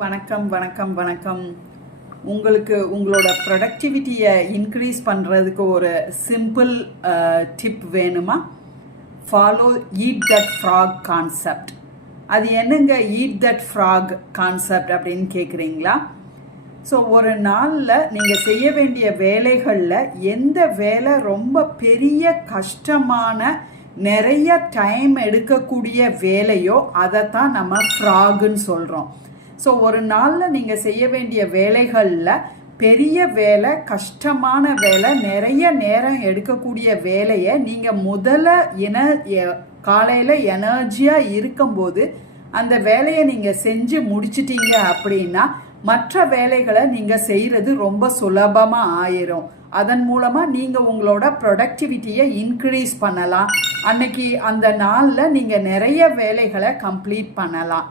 வணக்கம் வணக்கம் வணக்கம். உங்களுக்கு உங்களோட ப்ரொடக்டிவிட்டியை இன்க்ரீஸ் பண்ணுறதுக்கு ஒரு சிம்பிள் டிப் வேணுமா? Follow eat that frock concept. அது என்னங்க ஈட் தட் ஃப்ராக் கான்செப்ட் அப்படின்னு கேட்குறீங்களா? ஸோ ஒரு நாளில் நீங்கள் செய்ய வேண்டிய வேலைகளில் எந்த வேலை ரொம்ப பெரிய கஷ்டமான நிறைய டைம் எடுக்கக்கூடிய வேலையோ அதைத்தான் நம்ம ஃப்ராகுன்னு சொல்கிறோம். ஸோ ஒரு நாளில் நீங்கள் செய்ய வேண்டிய வேலைகளில் பெரிய வேலை, கஷ்டமான வேலை, நிறைய நேரம் எடுக்கக்கூடிய வேலையை நீங்கள் காலையில் எனர்ஜியாக இருக்கும்போது அந்த வேலையை நீங்கள் செஞ்சு முடிச்சிட்டீங்க அப்படின்னா மற்ற வேலைகளை நீங்கள் செய்கிறது ரொம்ப சுலபமாக ஆயிரும். அதன் மூலமாக நீங்கள் உங்களோட ப்ரொடக்டிவிட்டியை இன்க்ரீஸ் பண்ணலாம். அன்னைக்கு அந்த நாளில் நீங்கள் நிறைய வேலைகளை கம்ப்ளீட் பண்ணலாம்.